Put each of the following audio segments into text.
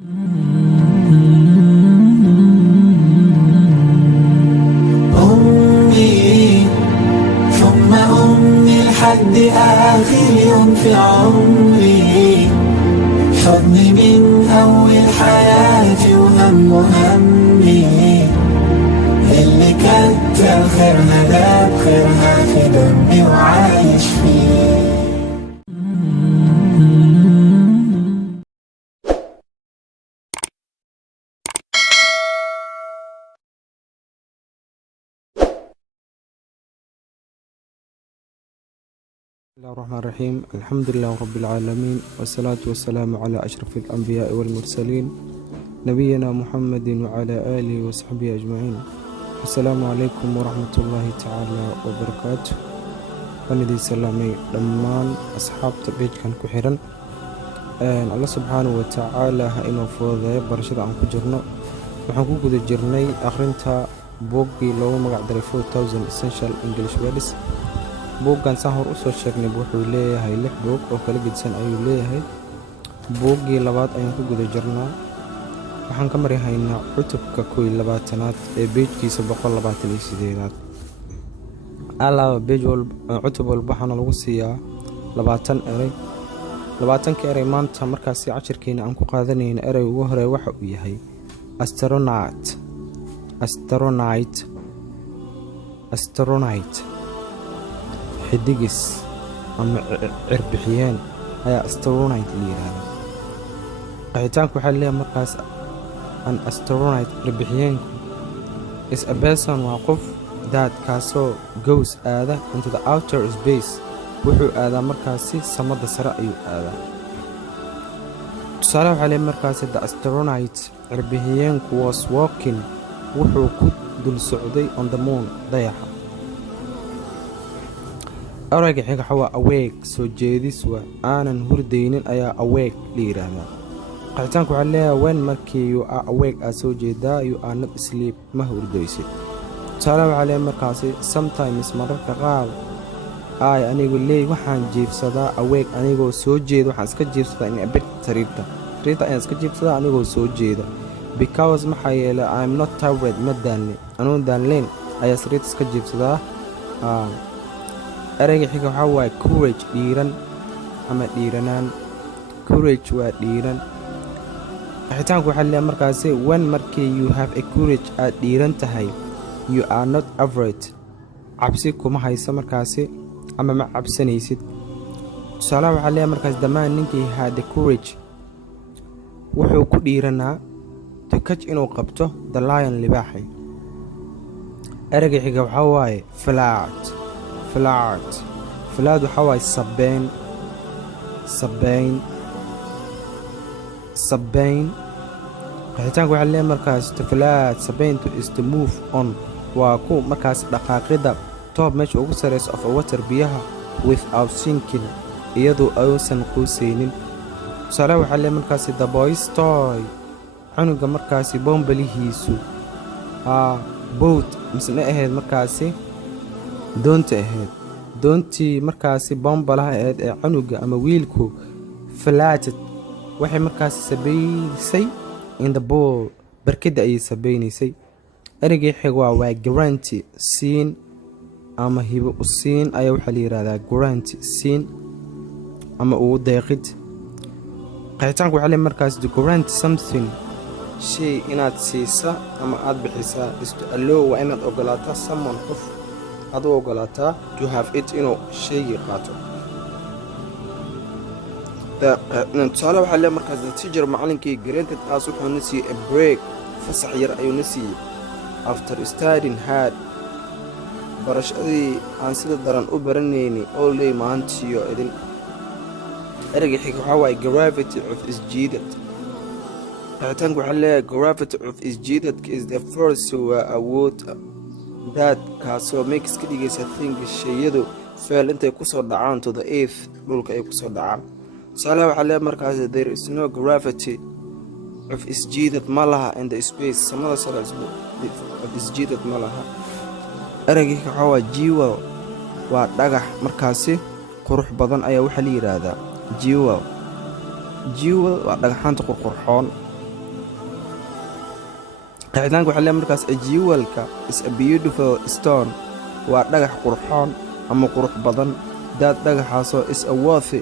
أمي ثم أمي لحد آخر يوم في عمري، حضني من أول حياتي وهم همي، اللي كتر خيرها داب خيرها في دمي وعايش فيه. بسم الله الرحمن الرحيم. الحمد لله رب العالمين، والصلاة والسلام على أشرف الأنبياء والمرسلين نبينا محمد وعلى آله وصحبه أجمعين. السلام عليكم ورحمة الله تعالى وبركاته. وندي سلامي لمان أصحاب تبيج كان كحيرا الله سبحانه وتعالى إنه فوضى برشد عن كجرنا وحنكو كده جرني آخرينتا بوغي لو مقع دريفو 1000 Essential English Words. buuggan saan hor usoo sheegnay wuxuu leeyahay 6 buug oo kala gedsan ayuu leeyahay. buuggii labaad ayaan ku guda jirnaa, waxaan ka mari haynaa cutubka 12aad ee beejkiisa 128aad. alaaba beej walba cutub walba waxaana lagu siiyaa 20 eray. 20 eray maanta markaasi cashirkeena aan ku qaadanayna eray ugu hore waxa uu yahay astronaut xidigis ama cirbixiyeen ayaa astronaut la yiraahdaa. qeexitaanku waxaa leeyahay markaas an astronaut cirbixiyeenku is a person waa qof kaasoo goes aada into the outer space, wuxuu aadaa markaasi samada sare ayuu aadaa. tusaale waxaa leeyahay markaasi the astronaut cirbixiyeenku was walking, wuxuu ku dul socday on the moon dayaxa. erayga xiga waxa awake soo jeedis waa aanan hurdaynin ayaa awake la yiraahdaa. qeexitaanku waxaa leeyahay when markii you are awake aad soo jeedaa, you are not asleep ma hurdaysid. tusaale waxaa leeyahay markaasi sometimes mararka qaar anigu leey waxaan jiifsadaa awake anigoo soo jeeda, waxaan iska jiifsadaa in bed sariirta ayaan iska jiifsadaa anigoo soo jeeda, because maxaa yeelay I am not tired ma daalne anoo daalleen ayaa sariirta iska jiifsadaa. erayga xiga waxaa waaye courage dhiiran ama dhiiranaan. courage waa dhiiran. qeexitaanku waxaa leeyahay markaasi when markii you have a courage aad dhiiran tahay, you are not afraid cabsi kuma haysa markaasi ama ma cabsanaysid. tusaalaha waxaa leeyahay markaasi dhammaan ninkii had the courage wuxuu ku dhiiranaa to catch inuu qabto the lion libaaxay. erayga xiga waxaa waaye flat waxaa waaye sabayn. qeexitaanku waxaa leeyahay markaas to flat sabayntu is to move on, waa ku markaas dhaqaaqida top meesha ugu sareysa of a water biyaha without sinking iyadoo aysan quusaynin. tusaale waxaa leeyahay markaasi the boy's toy cunuga markaasi boombalihiisu boat misna ahayd markaasi doontii markaasi boombalaha ahayd ee cunuga ama wiilku flatted waxay markaasi sabaynaysay in the pool barkada ayay sabaynaysay. erayga xiga waa guarantee siin ama hibo u siin ayaa waxaa la yiraahdaa guarantee siin ama ugu deeqid. qeexitaanku waxaa leeyahay markaasi to guarantee something shay inaad siisa ama aad bixisaa is to allow waa inaad ogolaataa someone qof aad u ogolaataa to have it inuu shaygii qaato. tusaale waxaa leeyahay markaas the teacher macalinkii granted us wuxuu na siiyey a break fasax yar ayuu na siiyey after studying hard barashadii aan sida daran u baranayni all day maantiyo idin. erayga xiga waxaa waaye gravity of isjiidad. qeexitaanku waxaa leeyahay gravity of isjiidadka is the force waa awood kaasoo makes ka dhigaysa things shayadu feel intay kusoo dhacaan to the earth dhulka ay kusoo dhacaan. tusaalaha waxaa leeyahay markaas there is no gravity of isjiidad ma laha in the space samada sare of isjiidad ma laha. erayga waxaa waa jewel waa dhagax markaasi qurux badan ayaa waxaa la yiraahdaa jewel waa dhagaxaanta qurqurxoon. qeexitaanka waxaa leeyahay markaas a jewelka is a beautiful stone waa dhagax qurxoon ama qurux badan daad dhagaxaasoo is a worthy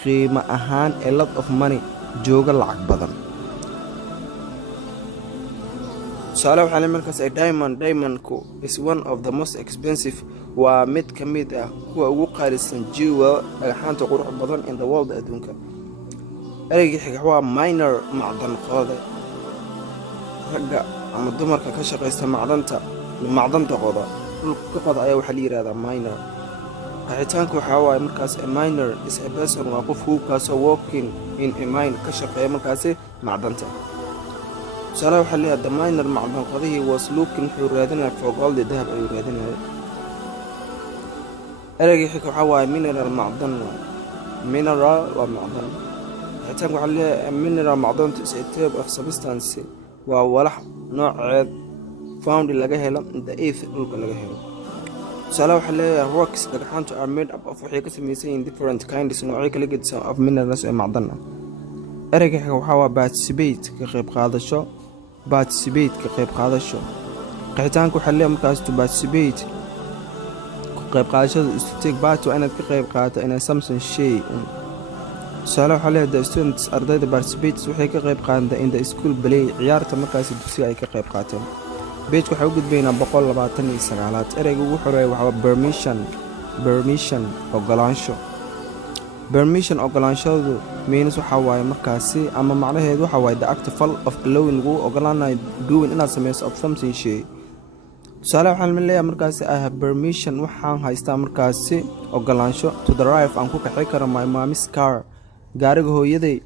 qiimo ahaan a lot of money jooga lacag badan. tusaale waxaa leeyahay markaas a diamondku is one of the most expensive waa mid ka mid ah kuwa ugu qaalisan jewel dhagaxaanta qurux badan in the world adduunka. ereyga xiga waa minor macdan qode ragga ama dumarka ka shaqaysta macdanta qoda dhulka ka qoda ayaa waxaa la yidhahdaa minor. qeexitaanka waxaa waaye markaas a minor is a person waa qof huubkaasoo working in a mine ka shaqeeya markaasi macdanta. tusaale waxaa leeyahay the minor macdan qodihii was looking wuxuu raadinaya for gold dahab ayuu raadinaya. ereyga xiga waxaa waaye mineral macdan waa macdan. qeexitaanka waxaa leeyahay mineral macdantu is a type of substance waa walax nooceed found laga helo the earth dhulka laga helo. tusaale waxaa leeyahay rocks dhagxaantu are made up of waxay ka samaysan yihiin different kinds noocyo kala gedisan of minerals ee macdan ah. ereyga xiga waxaa waa participate ka qayb qaadasho. qeexitaanka waxaa leeyahay markaas to participate ku qayb qaadashada is to take part waa inaad ka qayb qaadato in something shay. tusaale waxaa leeyahay the students ardayda participates waxay ka qayb qaadata in the school play ciyaarta markaasi dugsiga ay ka qayb qaateen. beejka waxaa u gudbaynaa 129aad. ereyga ugu xoreeya waxaa permission ogolaanshadu means waxaa waaye markaasi ama macnaheedu waxaa waaye the act of allowing lagu ogolaanayo doing inaad samayso of something shay. tusaale waxaan leeyahay markaasi I have permission waxaan haystaa markaasi ogolaansho to drive aan ku kaxi karo my mom's car gaariga hooyaday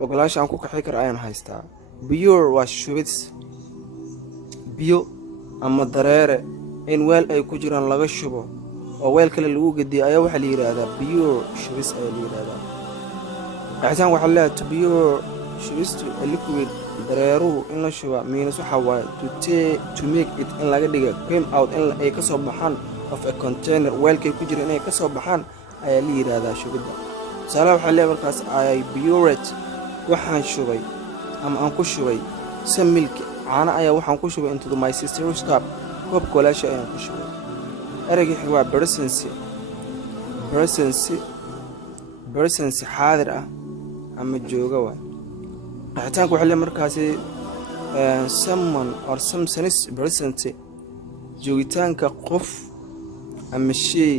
ogolaansho aan ku kaxi karo ayaan haystaa. pure waa shubis biyo ama dareere in weel ay ku jiraan laga shubo oo weel kale lagu gediyo ayaa waxaa la yidhaahdaa pure shubis ayaa la yidhaahdaa. qeexitaan waxaa leeyahay to pure shubistu a liquid dareeruhu in la shuba means waxaa waaye to make it in laga dhiga came out in ay ka soo baxaan of a container weelkay ku jira inay ka soo baxaan ayaa la yidhaahdaa shubidda. tusaale waxaa leeyahay markaas I pured waxaan shubay ama aan ku shubay some milk caano ayaa waxaan ku shubay into my sister's cup koobka walaasha ayaan ku shubay. ereyga xiga waa presence xaadir ah ama jooga waa. qeexitaanka waxaa leeyahay markaasi someone or something present joogitaanka qof ama shay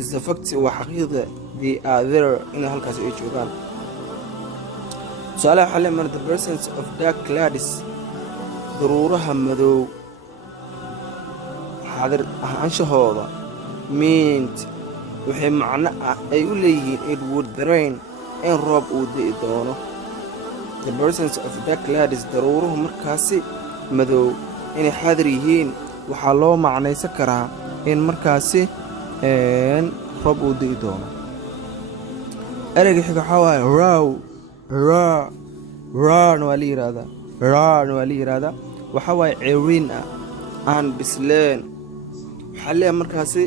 is the fact waa xaqiiqda they are there in halkaas ay joogaan. tusaale waxaa leeyahay the presence of dark clouds daruuraha madow xaadir ahaanshahooda meant waxay macno ah ay u leeyihiin it would rain in roob uu di'i doono. the presence of dark clouds daruuruhu markaasi madow inay xaadir yihiin waxaa loo macnaysan karaa in markaasi roob uu di'i doono. ereyga xiga waxaa waaye raw waa la yidhaahdaa waxaa waaye ceriin ah aan bisleen. waxaa leeyahay markaasi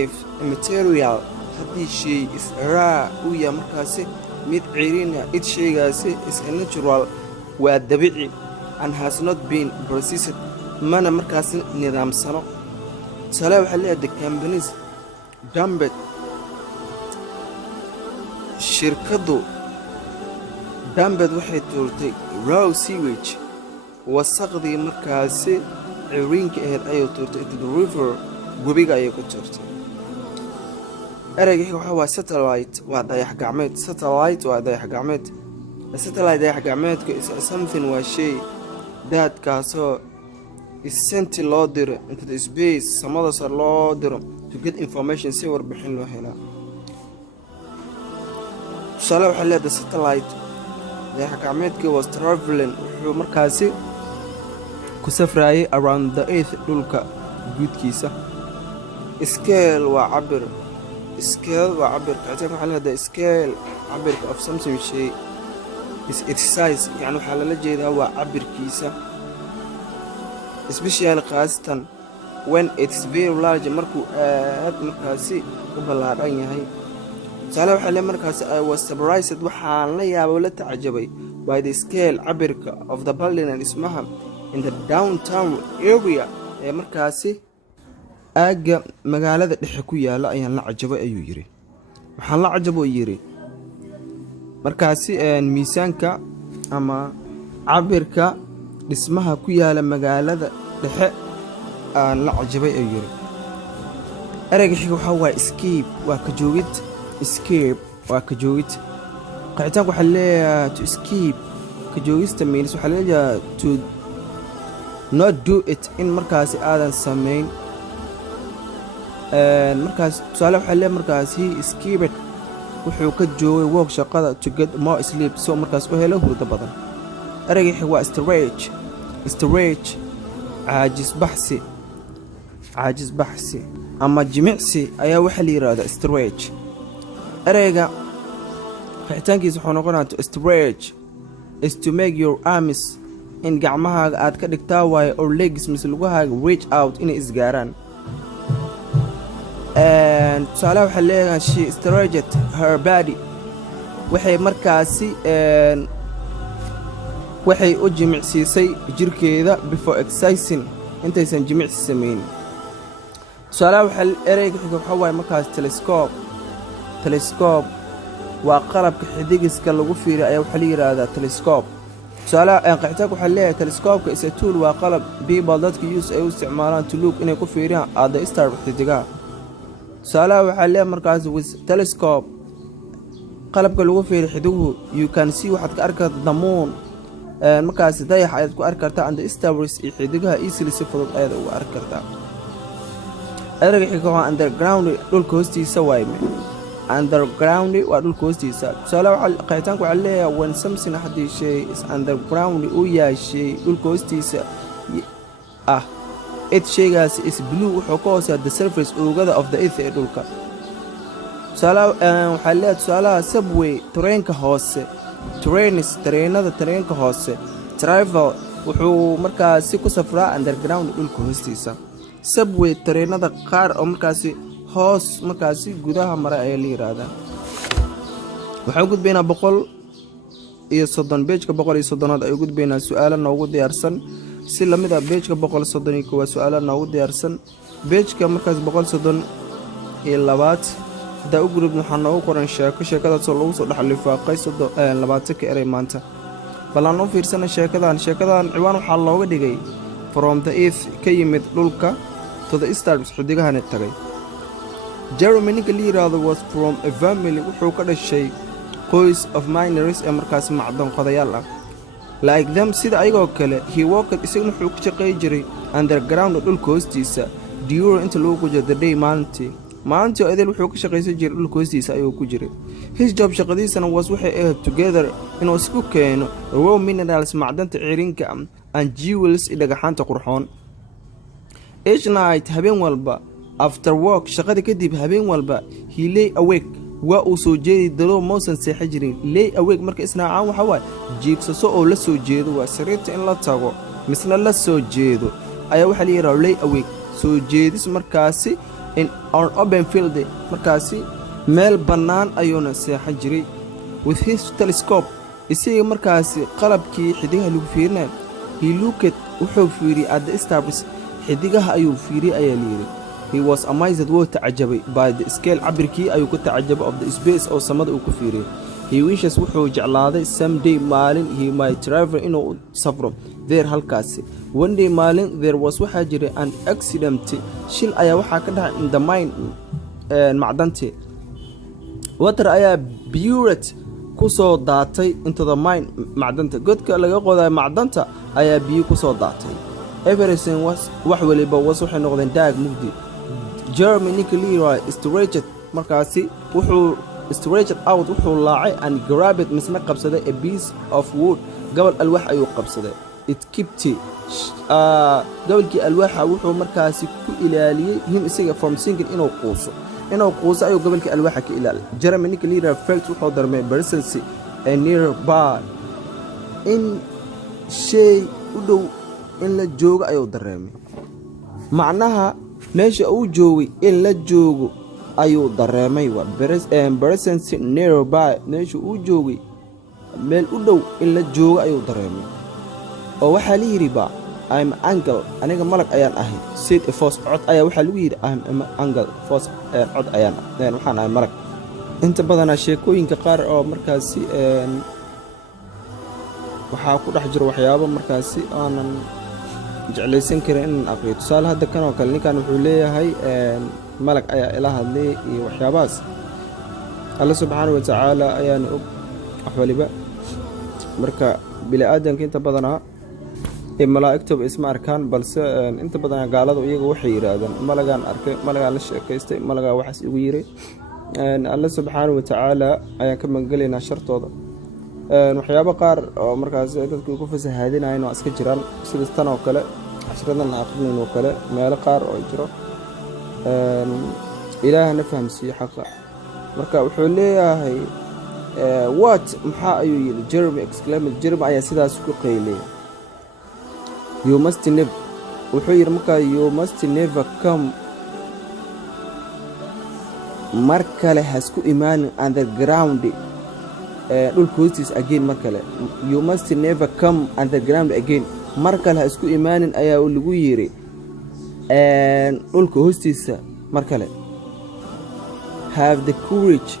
if material haddii shay is raw uu yahay markaasi mid ceriin ah it shaygaasi is a natural waa dabiici and has not been processed mana markaasi nidaamsano. tusaale waxaa leeyahay the companies dumped shirkaddu waxay tuurtay raw sewage wasaqdii markaasi ceriinka ahayd ayay tuurtay into the river webiga ayay ku tuurtay. ereyga xiga waxaa waa satellite waa dayax gacmeedka is something waa shay daadkaasoo isenti loo diro into the space samada sar loo diro to get information si warbixin loo helaa. tusaale waxaa leedahay satellite dayax gacmeedka was traveling wuxuu markaasi ku safraayay around the earth dhulka guudkiisa. scale waa cabir qeexitaanka waxaa leedahay scale cabirka of something shay is its size yani waxaa lala jeedaa waa cabirkiisa especially khaasatan when it's very large markuu aad markaasi u ballaadhan yahay. tusaale waxaa leeyahay markaasi I was surprised waxaan la yaabay la tacajabay by the scale cabirka of the building dhismaha in the downtown area ee markaasi aaga magaalada dhexe ku yaala ayaan la cajabay ayuu yiri. waxaan la cajabo yiri markaasi miisaanka ama cabirka dhismaha ku yaala magaalada dhexe aan la cajabay ayuu yiri. ereyga xiga waxa waa escape, waa ka joogid. escape waa ka joogid. qeexitaanku waxa leeyahay to escape, ka joogista means waxa leeyahay to not do it, in markaasi aadan sameyn. markaas tusaale waxa leeyahay markaas he escaped, wuxuu ka joogay work shaqada to get more sleep, so markaas u helo hurdo badan. ereyga xiga waa stretch. stretch caajis baxsi, caajis baxsi ama jimicsi ayaa waxa la yiraahdaa stretch. ereyga qeexitaankiisa wuxuu noqonayaa to stretch is to make your arms, in gacmahaaga aad ka dhigtaa waaye, or legs mise lugahaaga reach out inay isgaaraan. tusaalaha waxaa leeyahay she stretched her body, waxay markaasi waxay u jimicsiisay jirkeeda before exercising, intaysan jimicsi sameynin. tusaalaha ereyga xiga waxaa waaye markaas telescope. telescope waa qalabka xidigiska lagu fiiriyo ayaa waxaa la yiraahdaa telescope. tusaalaha qeexitaanku waxaa leeyahay telescope is a tool, waa qalab people dadka use ay u isticmaalaan to look inay ku fiiriyaan at the star xidigaha. tusaalaha waxaa leeyahay markaas with telescope qalabka lagu fiiriyo xidiguhu you can see, waxaad ka arki kartaa the moon, markaas dayax ayaad ku arki kartaa, and the stars iyo xidigaha easily si fudud ayaad ugu arki kartaa. ereyga xiga waa underground, dhulka hoostiisa waaye. underground waa dhulka hoostiisa. tusaalaha qeexitaanku waxaa leeyahay when something haddii shay is underground uu yahay shay dhulka hoostiisa ah, it shaygaasi is blue, wuxuu ka hooseeya the surface oogada of the earth ee dhulka. tusaalaha waxaa leeyahay tusaalaha subway tareenka hoose, trains tareenada tareenka hoose, travel wuxuu markaasi ku safraa underground dhulka hoostiisa. subway tareenada qaar oo markaasi hoos markaasi gudaha mara ayaa la yiraahdaa. waxaan gudbaynaa 130 page-ka 130aad ay gudbaynaa su'aalo noogu diyaarsan si lamid ah page-ka 131 waa su'aalo noogu diyaarsan. page-ka markaas 132 hadaa u gudubno waxaa noogu qoran sheekadaasoo lagu soo dhexlifaaqay 20 erey maanta. balan u fiirsana sheekadan ciwaan waxaa looga dhigay from the earth, ka yimid dhulka, to the stars xidigahana tagay. Jeremy ninka la yiraahdo was from a family, wuxuu ka dhashay qoys of miners ee markaas macdan qodayaal ah. like them sida ayagoo kale, he worked isaguna wuxuu ka shaqeey jiray underground dhulka hoostiisa during inta lagu jiro the day, maalintii oo idil wuxuu ka shaqeysan jiray dhulka hoostiisa ayuu ku jiray. his job shaqadiisana waxay ahayd together inuu isku keeno raw minerals macdanta ciirinka and jewels iyo dhagaxaanta qurxoon. each night habeen walba, after work shaqada kadib habeen walba, he lay awake, waa uu soo jeedi dalo mausan seexa jirin. lay awake marka isnaacaan waxa waaye jiibsaso oo la soo jeedo, waa sariirta in la tago misna la soo jeedo ayaa waxaa la yiraahdaa lay awake. soo jeedis markaasi in on open field, markaasi meel bannaan ayuuna seexan jiray. with his telescope, isaga markaasi qalabkii xidigaha lagu fiirinay, he looked wuxuu fiiriyay at the stars xidigaha ayuu fiiriyay ayaa la yiri. he was amazed, wuu tacajabay by the scale cabirkii ayuu ku tacajabay of the space oo samada uu ku fiiriyay. he wishes wuxuu jeclaaday someday maalin he might travel inuu safro there halkaasi. one day maalin there was waxaa jiray an accident, shil ayaa waxaa ka dhacay in the mine macdantii. water ayaa buret kusoo daatay into the mine, macdanta godka laga qoday macdanta ayaa biyo kusoo daatay. everything was wax waliba waxay noqdeen daag mugdi. Jeremy ninka la yiraahdo stretched markaasi wuxuu stretched out, wuxuu laacay and grabbed misna qabsaday a piece of wood, gabal alwaax ayuu qabsaday. it kept gabalkii alwaaxa wuxuu markaasi ku ilaaliyay him isaga from sinking inuu quuso ayuu gabalkii alwaaxa ka ilaaliyay. Jeremy ninka la yiraahdo felt wuxuu dareemay presence a nearby, in shay u dhow in la joogo ayuu dareemay. macnaha meesha uu joogay in la joogo ayuu dareemay. waa presence nearby, meesha uu joogay meel u dhow in la joogo ayuu dareemay oo waxaa la yidhi ba I'm angel aniga malag ayaan ahay said a voice cod ayaa waxaa lagu yidhi I'm angel voice cod ayaan waxaan ahay malag inta badanaa sheekooyinka qaar oo markaasi waxaa ku dhex jiro waxyaabo markaasi aanan jeclaysan karin inaan aqriyo tusaale hadda kan oo kale ninkan wuxuu leeyahay malag ayaa ila hadlay iyo waxyaabahaas alla subxaanahu watacaala ayaana og wax waliba marka bini-aadanka inta badanaa ee malaa'igtaba isma arkaan balse inta badanaa gaalada iyaga waxay yidhaahdaan malagaan arkay malagaan la sheekaystay malagaa waxaas igu yiri alla subxaanahu watacaala ayaan ka magangelaynaa shartooda waxyaabo qaar oo markaas dadku ku fasahaadinayeen waa iska jiraan sida tan oo kale cashiradan aqrinayn oo kale meelo qaar oo jiro ilaahana fahamsiiyo xaqa marka wuxuu leeyahay what maxaa ayuu yidhi Jeremy exclaimed Jeremy ayaa sidaas ku qaylay you must never wuxuu yidhi markaa you must never come mar kale hasku imaanin underground dhulka hoostiisa again mar kale you must never come underground again mar kale ha isku imaanin ayaa lagu yiri dhulka hoostiisa mar kale have the courage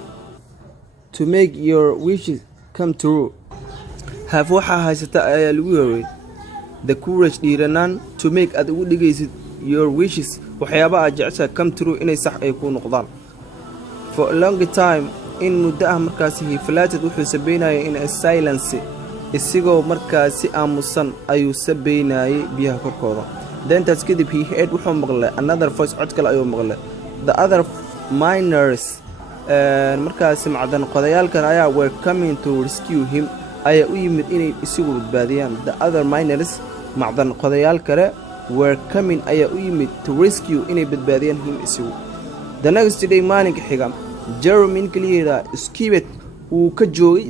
to make your wishes come true have waxaa haysata ayaa lagu yiri the courage dhiiranaan to make aad ugu dhigaysid your wishes waxyaaba aad jeceshahay come true inay sax ay ku noqdaan for a long time in muddo ah markaasi he flatted wuxuu sabeynayay in a silence isigoo markaasi aamusan ayuu sabeynayay biyaha korkooda dentaas kadib he heard wuxuu maqlay another voice cod kale ayuu maqlay the other miners markaasi macdan qodayaalkan ayaa were coming to rescue him ayaa u yimid inay isigu badbaadiyaan the other miners macdan qodayaal kale were coming ayaa u yimid to rescue inay badbaadiyaan him isigu the next day maalinka xiga Jeremy Clear Skibet wuu ka joogay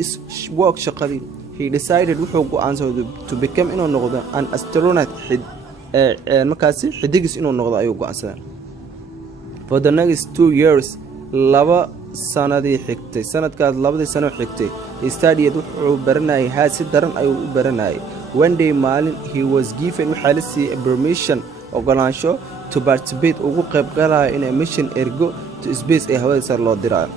work shaqadii he decided wuxuu go'aansaday to become inuu noqdo an astronaut markaasi xidigis inuu noqdo ayuu go'aansaday for the next 2 years laba sanadii xigtay sanadkaas labadii sano xigtay studied wuxuu baranayay haasi daran ayuu u baranayay one day maalin he was given waxa la siiyay permission ogolaansho to participate ugu qayb galaya in a mission ergo to space ee hawada sare loo diraayo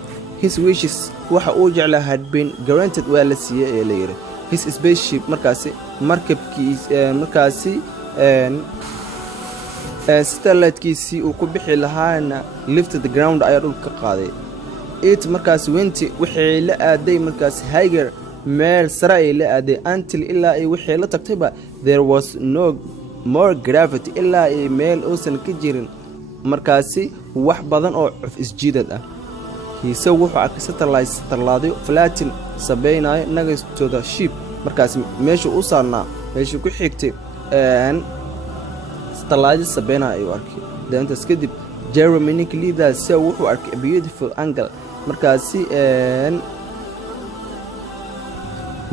his wishes waxa uu jeclaa had been granted waa la siiyay ee la yiri his spaceship markaasi markabkiis markaasi satellite-kiisii uu ku bixi lahaana lift the ground ayaa dhulka qaaday it markaasi wenti waxay la aaday markaasi higher meel sare ay la aaday until ilaa ay waxay la tagtayba there was no more gravity ilaa ay meel uusan ka jirin markaasi wax badan oo cuf isjiidad ah hiise wuxuu arkay satellite flatin sabaynayo nagastooda ship markaasi meesha u saarnaa meesha ku xigtay satellite sabaynayo ayuu arkay daantaas kadib Jeremy Clear si wuxuu arkay a beautiful angle markaasi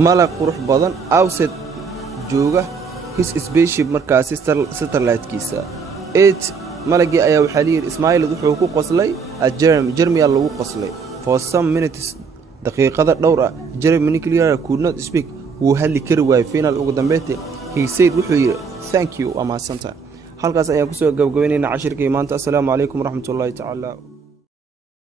malag qurux badan outside jooga his spaceship markaasi satellite-kiisa malagii ayaa waxaa la yidhi Ismail wuxuu ku qoslay Jeremy lagu qoslay for some minutes daqiiqada dhowr ah Jeremy Clear could not speak wuu hadli kari waayay final ugu dambeyntii he said wuxuu yidhi thank you ama santa halkaas ayaan kusoo gabagabeynayna cashirkii maanta assalaamu calaykum waraxmatullaahi tacaala